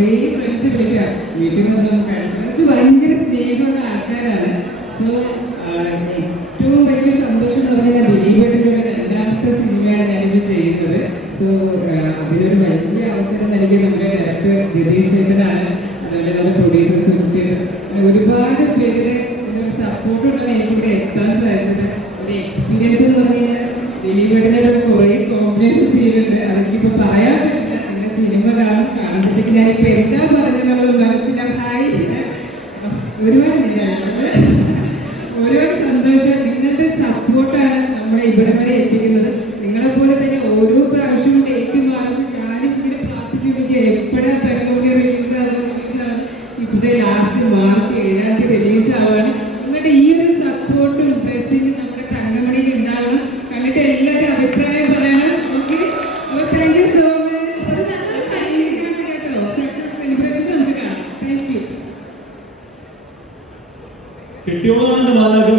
കഴിക്കുന്നത് ഭയങ്കര സോ എന്ന് പറഞ്ഞാൽ ചെയ്യുന്നത്. സോ വലിയ പ്രൊഡ്യൂസർ ഒരുപാട് പേരുടെ സപ്പോർട്ട് എത്താൻ സാധിച്ചത്. ഒരു എക്സ്പീരിയൻസ് എന്ന് പറഞ്ഞാൽ ദിലീപേട്ടന്റെ കുറേ കോമ്പിനേഷൻ ചെയ്യുന്നുണ്ട്. കാണുമ്പോഴത്തേക്ക് ഞാനിപ്പോൾ എന്താ പറഞ്ഞെന്നുള്ളത് മനസ്സിലാ ഹായ് ഒരുപാട്. ഒരുപാട് സന്തോഷം. നിങ്ങളുടെ സപ്പോർട്ടാണ് നമ്മളെ ഇവിടെ വരെ എത്തിക്കുന്നത്. നിങ്ങളെ പോലെ തന്നെ ഓരോ പ്രാവശ്യം കൊണ്ട് ഏറ്റവും മാറുമ്പോൾ ഞാനും ഇങ്ങനെ പ്രാർത്ഥിച്ചുകൊണ്ടിരിക്കുക എപ്പോഴാ തലമുറ റിലീസ് ആകും റിലീസ് ആകും ഇപ്പോഴത്തെ ലാസ്റ്റ് മാർച്ച് ഏഴാം തീയതി റിലീസ് ആവാണ് നിങ്ങളുടെ ഈ ഒരു സപ്പോർട്ടും പ്രസിംഗ് കിട്ടിയോളാണ്ട് മാതാകം